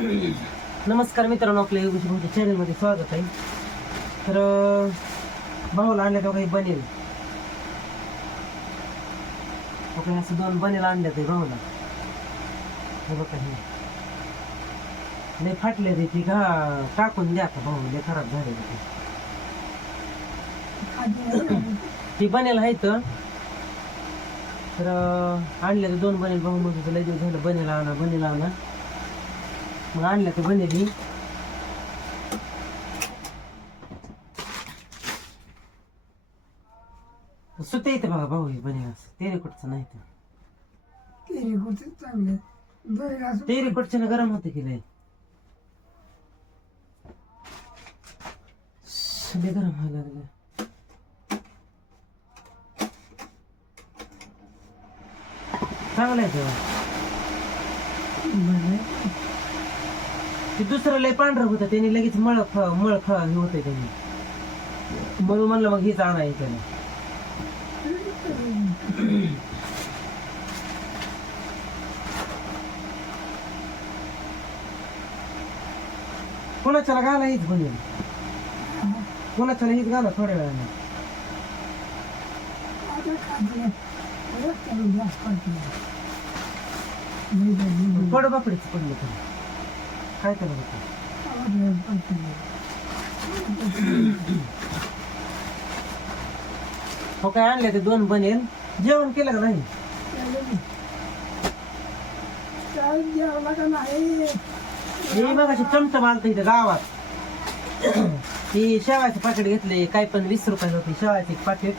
नमस्कार मित्रांनो आपल्या योगेश भाऊच्या चॅनलमध्ये स्वागत आहे. तर भाऊला आणल्या तर काही बनेल. तो काही असं दोन बनेल आणल्यात आहे भाऊला. हे बघा हे. नाही फाटले ते ती का टाकून द्या आता भाऊ लय खराब झाले ते. ती बनेल आहे तर तर आणल्या तर दोन बनेल भाऊ म्हणतो लय दिवस झालं बनेल आणा बनेल आणा. मग आणल्या तर बनेली सुते येते बघा भाऊ हे बनेल असं. तेरे कुठचं नाही तर तेरी होते चांगले? दोन असं. तेरे कुठच्या गरम होते की लय? लय गरम व्हायला लागलं. चांगलं आहे तेव्हा. ते दुसरं लय पांढरं होतं त्याने लगेच मळ ख मळ ख हे होतंय त्याने. म्हणून म्हणलं मग हेच आणायचं त्याने कोणाच्याला घाला हीच बनेल कोणाच्याला हीच गाणं थोड्या वेळाने. आता बापडीच पडलं त्याला काय करत होतं? हो काय आणले ते दोन बनेल? जेवण केलं का नाही? काय जेवला का नाही हे मग अशी चमचम आलत इथं गावात. ती शेवायचं पाकिट घेतले काय पण वीस रुपयाला होती शेवायचं एक पाकिट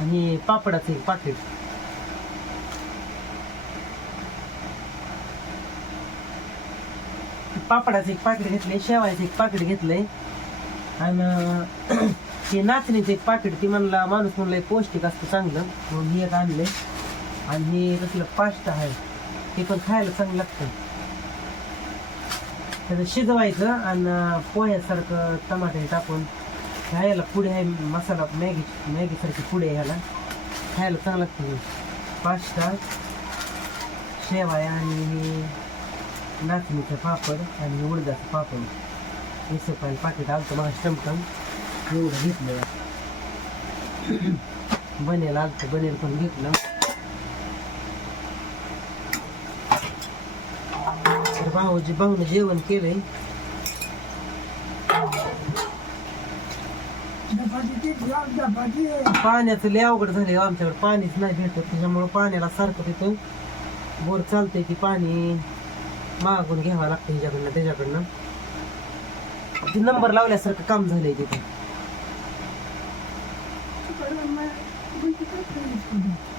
आणि पापडाचं एक पाकिट. पापडाचं एक पाकिट घेतले शेवायचं एक पाकिट घेतलंय. आणि ते नाचणीचं एक पाकिट ती म्हणला माणूस म्हणलं पौष्टिक असतं चांगलं. म्हणून मी एक आणलंय. आणि हे कसलं पाष्ट आहे. ते पण खायला चांगलं लागतं. त्याचं शिजवायचं आणि पोह्यासारखं टमाटे टाकून खायला पुढे आहे मसाला मॅगी मॅगीसारखी पुढे ह्याला. खायला चांगलं लागतं. पास्ता शेवाय आणि नाचणीचं पापड आणि हे उडदाचं पापड वीस रुपयाला पाकिट आलतं मला चमचम एवढं घेतलं बनेल आलतं बनेल पण घेतलं तर भाऊजी भाऊनं जेवण केलंय धपाटी पाण्याचं लय अवघड झाले आमच्याकडे पाणीच नाही भेटत त्याच्यामुळं पाण्याला सारखं तिथं बोर चालतंय की पाणी मागून घ्यावं लागतं हिच्याकडनं त्याच्याकडनं. ते नंबर लावल्यासारखं काम झालंय तिथे.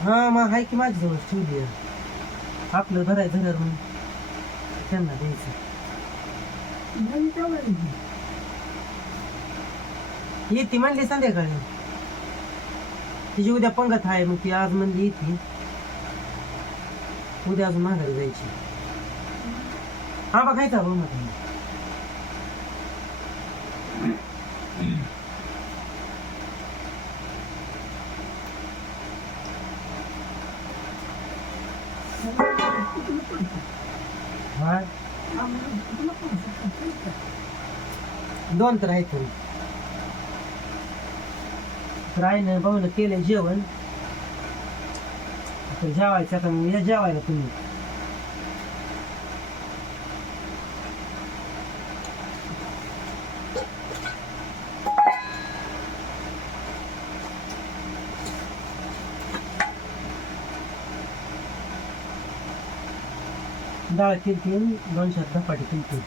हा मग हाय की माझ्याजवळ ठेवली आहे. आपलं भरायचं धर मग त्यांना द्यायचं. येते म्हणली संध्याकाळी. तिची उद्या पंगत आहे मग ती आज म्हणली येते. उद्या अजून माघारी जायची. हा बघ खायचा भाऊ माझा हा दोन तर आहेत तरी तर आईनं भाऊनं केलं जेवण आता जेवायचं आता मग या जेवायला तुम्ही डाळ तीन दोन चार पाठीतील तीन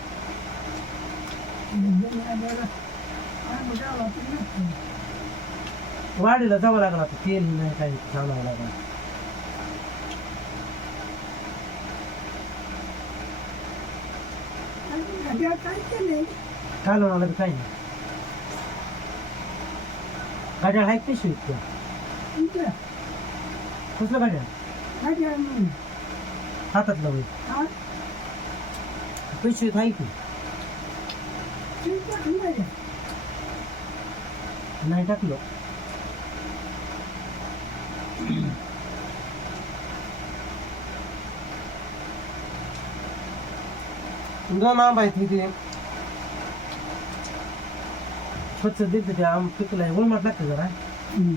वाडीला जावं लागला आता. तेल नाही काही जावं लागला काय केले कालवण आलं तर काही नाही. गाड्या आहेत पिशवी त्या तुमच्या कसलं गाड्या काय हातातलं होईल पिशवीत आहे की? नाही टाकलं. दोन आंबा आहेत इथे स्वच्छ दिसते ते आंब पिकलाय. उलमाट लागते जरा हम्म.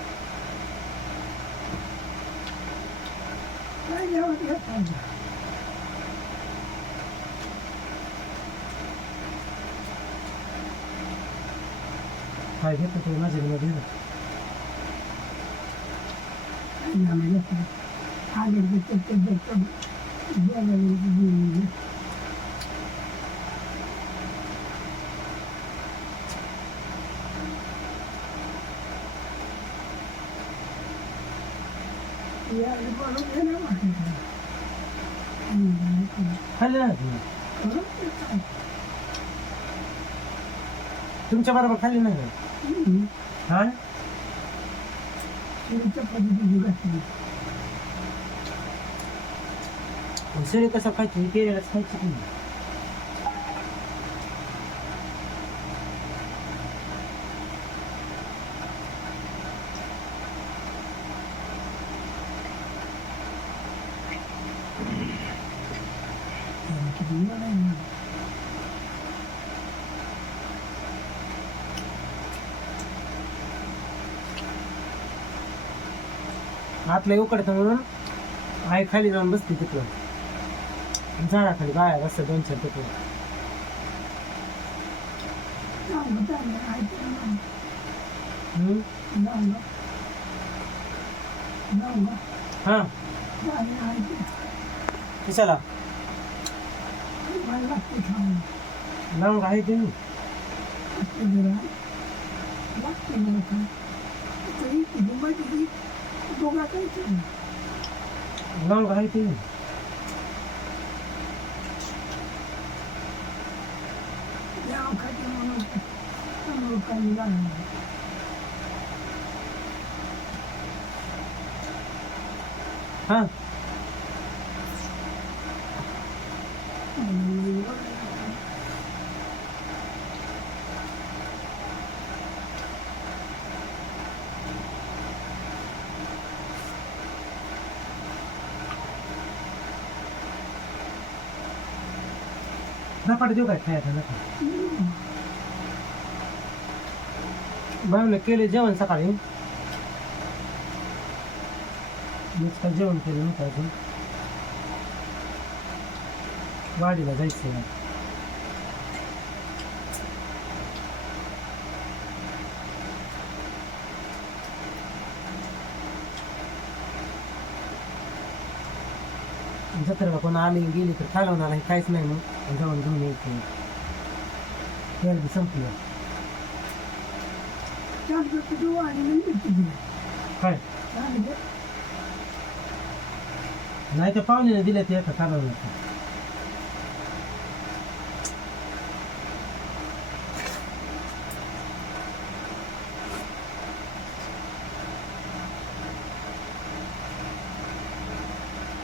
आहे. आहे का कुठं आहे? काय माहिती मी एकच आणला होता मी तो एका ठिकाणी पाहिलं ते गणित आहे राहिला पाहिजे माहिती कुठे आहे कुठं काय काय काय पायजमा एका दोस्ता घेतलं होतं काय जेवण घेत काय घेतलं तो नजरेमध्ये दिलं. आगे ते डॉक्टर बोलायला या बोलू दे ना वाटत खाल्लं ना तुम्ही तुमच्या बरोबर खाल्ली नाही का हा सरी कसं खायची केलेलंच खायची की नाही? आतलं उकडतं म्हणून आई खाली जाऊन बसते तिकडं. झाडाखाली बाया बसतात दोन चार तिकडं. সবাই রাখতে খাওয়া নাম গায়ে কেন রাত্রিবেলা রাত্রিবেলা খায় তো এই দুবার দিদি ডোগা খাইছে নাম গায়ে কেন যাও খাইতে মনে আমার কাজে লাগে হ্যাঁ झपाट देऊ काय खायचं नका भावने केले जेवण सकाळी मीच काय जेवण केलं नव्हतं अजून वाडीला जायचं जत्रेला कोण आली गेली तर चालवून आला हे काहीच नाही मग जाऊन घेऊन यायचं गर्दी संपली काय नाही तर पाहुणे दिले ते एका चालवणार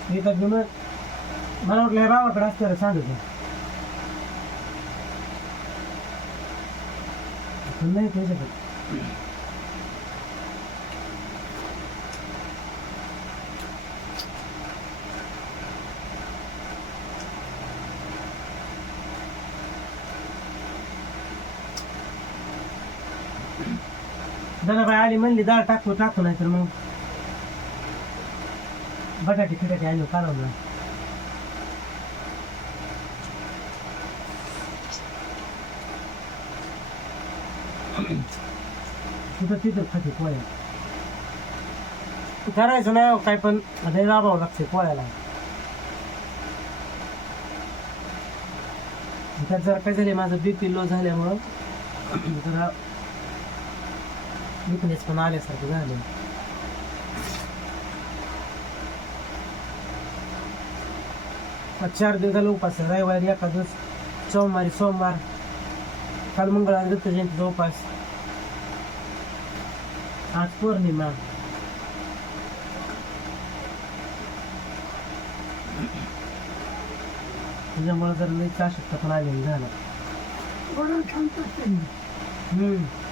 मी तर घेऊन मला वाटलं हे असतं सांगत पण नाही त्याच्याकडे जनाबाई आली म्हणली डाळ टाकू टाकू नाही तर मग बटाटे फिटाटे आलो कालवला कुठं तिथं खाते पोळ्या करायचं नाही हो, काय पण लय राबावं लागते पोळ्याला त्यात जरा काय झाले माझं बीपी लो झाल्यामुळं जरा विकनेस पण आल्यासारखं झालं आज चार दिवसाला उपास रविवारी एखादं सोमवारी सोमवार काल मंगळवार दत्त जयंतीचा उपास आज पौर्णिमा. त्याच्यामुळे जर लई अशक्त पण आलेली झालं. हम्म.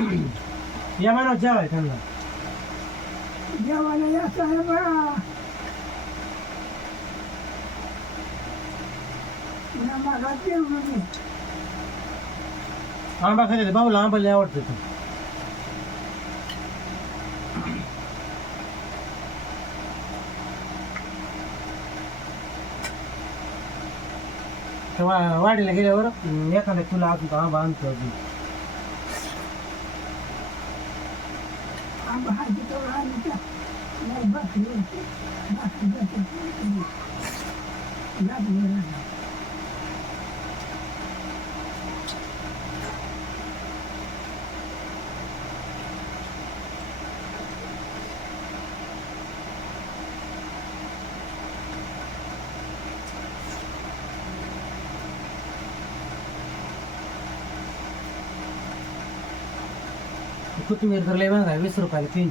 या मानव जेवाय त्यांना. जेवायला यायचं आहे बघा. आंबा खायला भाऊला आंबा लय आवडतं तो. वाडीला गेल्यावर एखाद्या तुला अजून आंबा आणतो अजून. आंबा हा तिथं आणि त्या मग भाकरी होती. भाकरी जाते. घातली राहणार. कोथिंबीर तर लय महाग आहे वीस रुपयाला तीन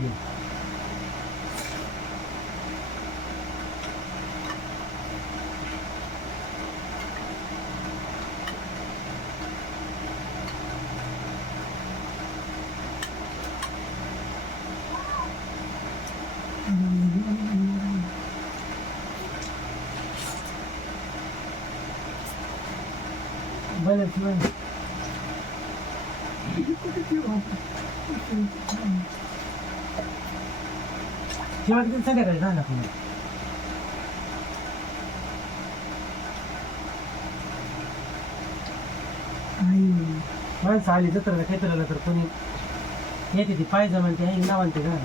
बरं बरं कुठे ठेवू आपण? जेव्हा किती संध्याकाळी झाला तुम्ही आई, माणसं आली जत्रेला तर कोणी येते ती पाहिजे म्हणते आई ना म्हणते का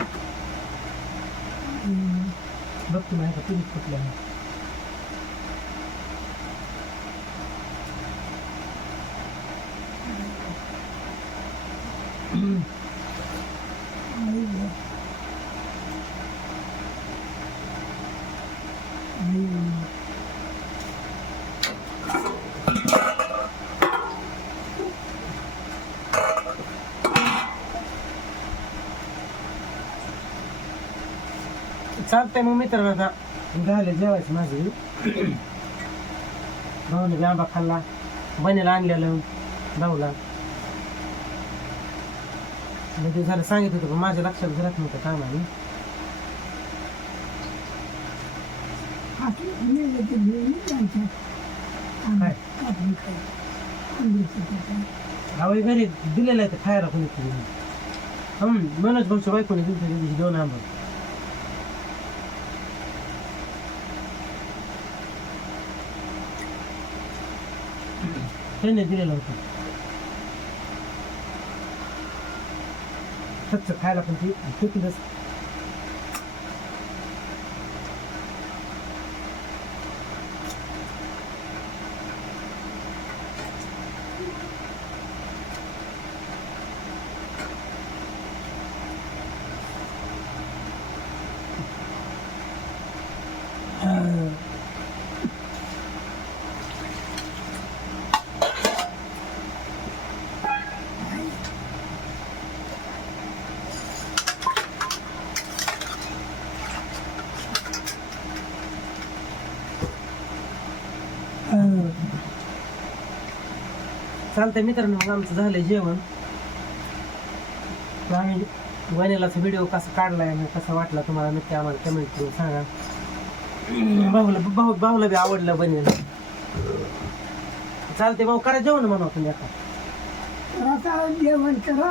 बघ तुम्ही तुम्ही कुठल्या आहे आई. आई. चालतंय मग मित्रांनो आता. झाले जेवायचं माझं. भाऊने आंबा खाल्ला बनेला आणलेलं भाऊला. म्हणजे झालं सांगितलं होतं पण माझ्या लक्षात राहत नव्हतं काय? कापून. आवई घरी दिलेलं आहे ते खायला कोणीतरी हं मनोज भाऊच्या बायकोने दिलं दिवशी दोन आंबा त्याने दिलेलं होतं स्वच्छ खायला पण ती चुकीलंच अं, चालतंय मित्रांनो मग आमचं झालंय जेवण. आम्ही वनेलाचा व्हिडिओ कसा काढलाय आणि कसा वाटला तुम्हाला नक्की आम्हाला कमेंट करून सांगा. भाऊला भाऊ भाऊला बी आवडलं बनेल चालते भाऊ करा जेवण म्हणा तुम्ही आता. जेवण करा.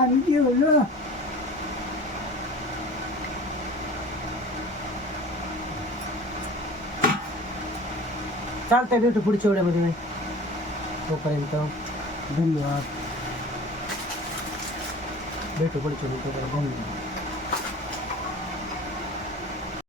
आम्ही जेवलो. चालतंय भेटू पुढच्या वेळेमध्ये तोपर्यंत धन्यवाद. भेटू पुढच्या वेळी तोपर्यंत धन्यवाद.